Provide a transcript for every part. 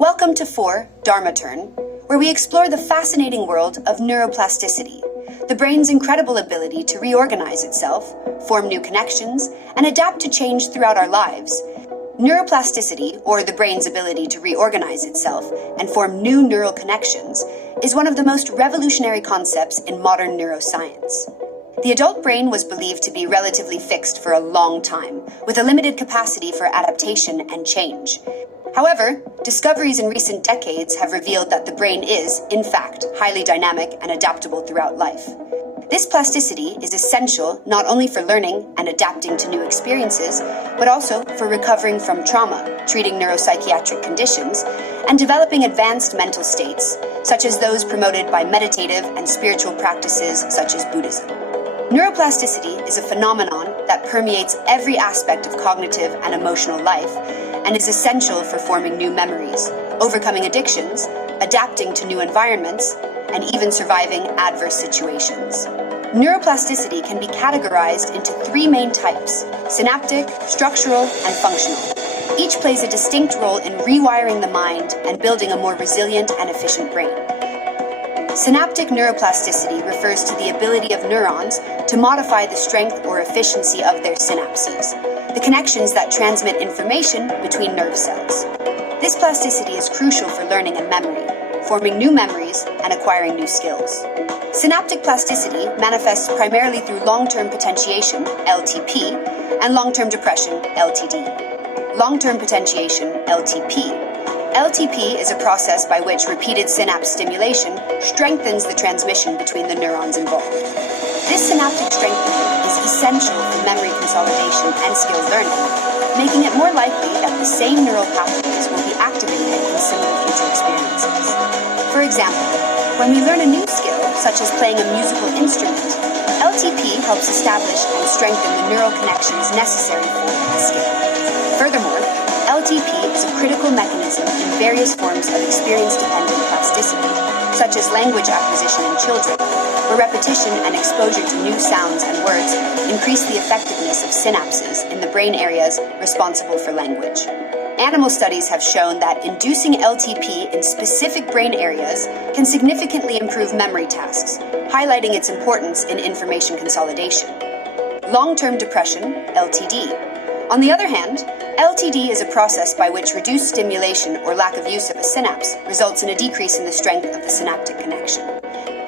Welcome to 4 Dharma Turn, where we explore the fascinating world of neuroplasticity, the brain's incredible ability to reorganize itself, form new connections, and adapt to change throughout our lives. Neuroplasticity, or the brain's ability to reorganize itself and form new neural connections, is one of the most revolutionary concepts in modern neuroscience. The adult brain was believed to be relatively fixed for a long time, with a limited capacity for adaptation and change. However, discoveries in recent decades have revealed that the brain is, in fact, highly dynamic and adaptable throughout life. This plasticity is essential not only for learning and adapting to new experiences, but also for recovering from trauma, treating neuropsychiatric conditions, and developing advanced mental states, such as those promoted by meditative and spiritual practices such as Buddhism. Neuroplasticity is a phenomenon that permeates every aspect of cognitive and emotional life and is essential for forming new memories, overcoming addictions, adapting to new environments, and even surviving adverse situations. Neuroplasticity can be categorized into 3 main types: synaptic, structural, and functional. Each plays a distinct role in rewiring the mind and building a more resilient and efficient brain. Synaptic neuroplasticity refers to the ability of neurons to modify the strength or efficiency of their synapses, the connections that transmit information between nerve cells. This plasticity is crucial for learning and memory, forming new memories and acquiring new skills. Synaptic plasticity manifests primarily through long-term potentiation, LTP, and long-term depression, LTD. Long-term potentiation, LTP. LTP is a process by which repeated synapse stimulation strengthens the transmission between the neurons involved. This synaptic strengthening is essential for memory consolidation and skill learning, making it more likely that the same neural pathways will be activated in similar future experiences. For example, when we learn a new skill, such as playing a musical instrument, LTP helps establish and strengthen the neural connections necessary for that skill. Furthermore, LTP is a critical mechanism in various forms of experience-dependent plasticity, such as language acquisition in children, where repetition and exposure to new sounds and words increase the effectiveness of synapses in the brain areas responsible for language. Animal studies have shown that inducing LTP in specific brain areas can significantly improve memory tasks, highlighting its importance in information consolidation. Long-term depression, LTD. On the other hand, LTD is a process by which reduced stimulation or lack of use of a synapse results in a decrease in the strength of the synaptic connection.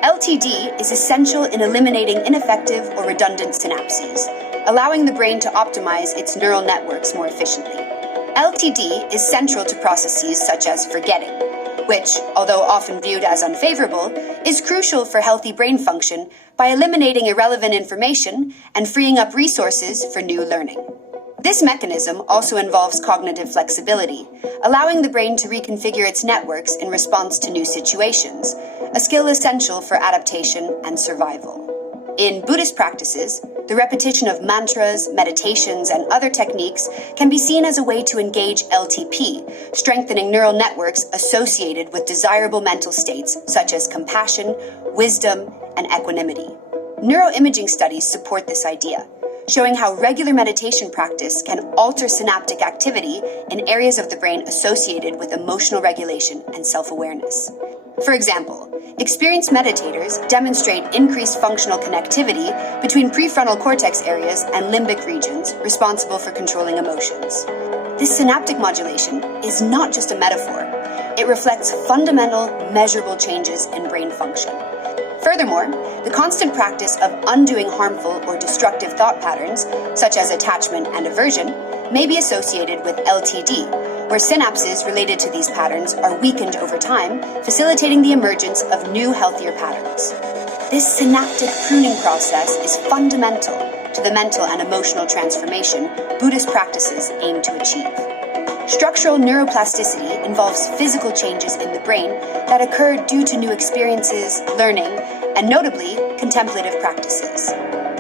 LTD is essential in eliminating ineffective or redundant synapses, allowing the brain to optimize its neural networks more efficiently. LTD is central to processes such as forgetting, which, although often viewed as unfavorable, is crucial for healthy brain function by eliminating irrelevant information and freeing up resources for new learning. This mechanism also involves cognitive flexibility, allowing the brain to reconfigure its networks in response to new situations, a skill essential for adaptation and survival. In Buddhist practices, the repetition of mantras, meditations, and other techniques can be seen as a way to engage LTP, strengthening neural networks associated with desirable mental states such as compassion, wisdom, and equanimity. Neuroimaging studies support this idea, showing how regular meditation practice can alter synaptic activity in areas of the brain associated with emotional regulation and self-awareness. For example, experienced meditators demonstrate increased functional connectivity between prefrontal cortex areas and limbic regions responsible for controlling emotions. This synaptic modulation is not just a metaphor. It reflects fundamental, measurable changes in brain function. Furthermore, the constant practice of undoing harmful or destructive thought patterns, such as attachment and aversion, may be associated with LTD, where synapses related to these patterns are weakened over time, facilitating the emergence of new, healthier patterns. This synaptic pruning process is fundamental to the mental and emotional transformation Buddhist practices aim to achieve. Structural neuroplasticity involves physical changes in the brain that occur due to new experiences, learning, and notably, contemplative practices.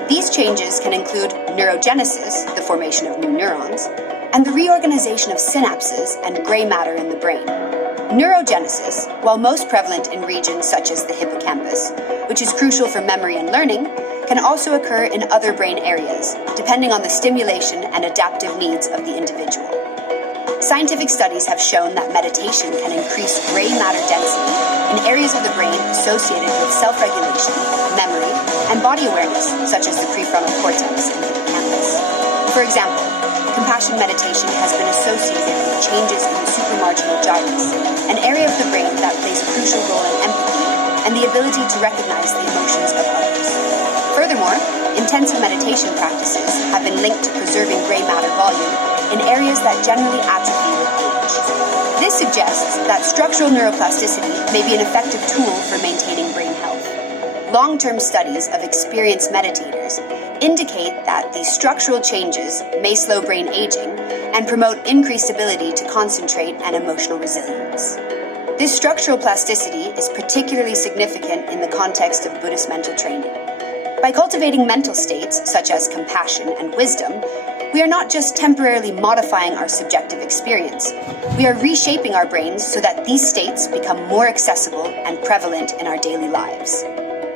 These changes can include neurogenesis, the formation of new neurons, and the reorganization of synapses and gray matter in the brain. Neurogenesis, while most prevalent in regions such as the hippocampus, which is crucial for memory and learning, can also occur in other brain areas, depending on the stimulation and adaptive needs of the individual. Scientific studies have shown that meditation can increase gray matter density in areas of the brain associated with self-regulation, memory, and body awareness, such as the prefrontal cortex and hippocampus. For example, compassion meditation has been associated with changes in the supramarginal gyrus, an area of the brain that plays a crucial role in empathy and the ability to recognize the emotions of others. Furthermore, intensive meditation practices have been linked to preserving gray matter volume in areas that generally atrophy with age. This suggests that structural neuroplasticity may be an effective tool for maintaining brain health. Long-term studies of experienced meditators indicate that these structural changes may slow brain aging and promote increased ability to concentrate and emotional resilience. This structural plasticity is particularly significant in the context of Buddhist mental training. By cultivating mental states such as compassion and wisdom, we are not just temporarily modifying our subjective experience, we are reshaping our brains so that these states become more accessible and prevalent in our daily lives.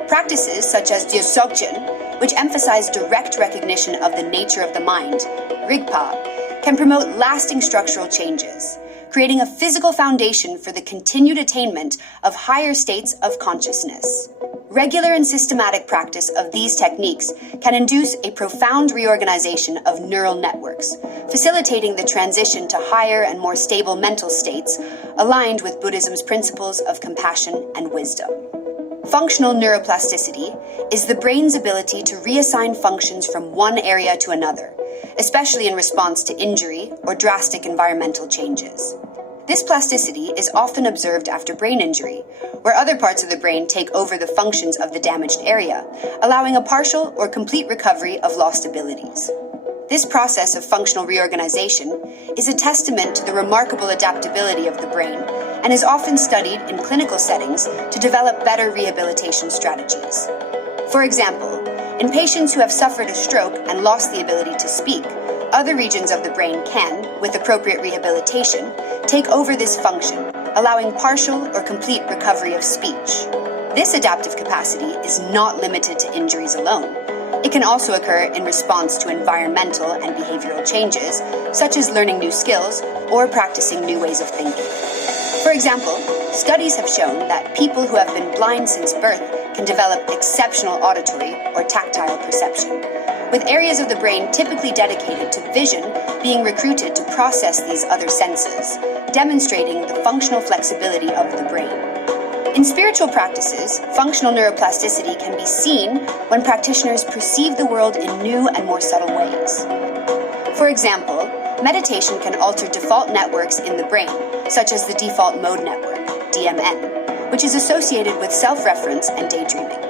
Practices such as Gyosokjen, which emphasize direct recognition of the nature of the mind, Rigpa, can promote lasting structural changes, creating a physical foundation for the continued attainment of higher states of consciousness. Regular and systematic practice of these techniques can induce a profound reorganization of neural networks, facilitating the transition to higher and more stable mental states aligned with Buddhism's principles of compassion and wisdom. Functional neuroplasticity is the brain's ability to reassign functions from one area to another, especially in response to injury or drastic environmental changes. This plasticity is often observed after brain injury, where other parts of the brain take over the functions of the damaged area, allowing a partial or complete recovery of lost abilities. This process of functional reorganization is a testament to the remarkable adaptability of the brain and is often studied in clinical settings to develop better rehabilitation strategies. For example, in patients who have suffered a stroke and lost the ability to speak, other regions of the brain can, with appropriate rehabilitation, take over this function, allowing partial or complete recovery of speech. This adaptive capacity is not limited to injuries alone. It can also occur in response to environmental and behavioral changes, such as learning new skills or practicing new ways of thinking. For example, studies have shown that people who have been blind since birth can develop exceptional auditory or tactile perception, with areas of the brain typically dedicated to vision being recruited to process these other senses, demonstrating the functional flexibility of the brain. In spiritual practices, functional neuroplasticity can be seen when practitioners perceive the world in new and more subtle ways. For example, meditation can alter default networks in the brain, such as the default mode network, DMN, which is associated with self-reference and daydreaming.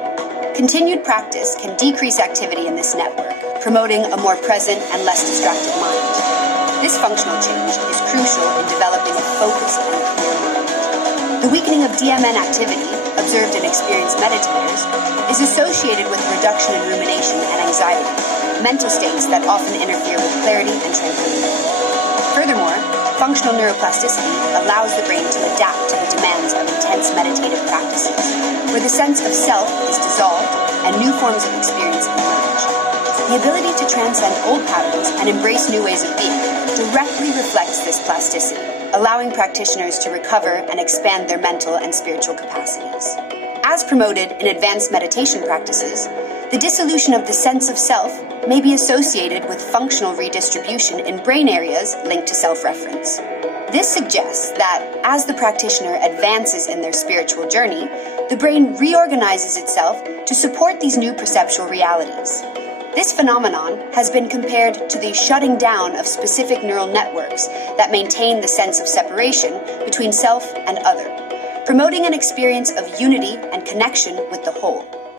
Continued practice can decrease activity in this network, promoting a more present and less distracted mind. This functional change is crucial in developing a focused and clear mind. The weakening of DMN activity, observed in experienced meditators, is associated with a reduction in rumination and anxiety, mental states that often interfere with clarity and tranquility. Furthermore, functional neuroplasticity allows the brain to adapt to the demands of intense meditative practices, where the sense of self is dissolved and new forms of experience emerge. The ability to transcend old patterns and embrace new ways of being directly reflects this plasticity, allowing practitioners to recover and expand their mental and spiritual capacities. As promoted in advanced meditation practices, the dissolution of the sense of self may be associated with functional redistribution in brain areas linked to self-reference. This suggests that as the practitioner advances in their spiritual journey, the brain reorganizes itself to support these new perceptual realities. This phenomenon has been compared to the shutting down of specific neural networks that maintain the sense of separation between self and other, promoting an experience of unity and connection with the whole.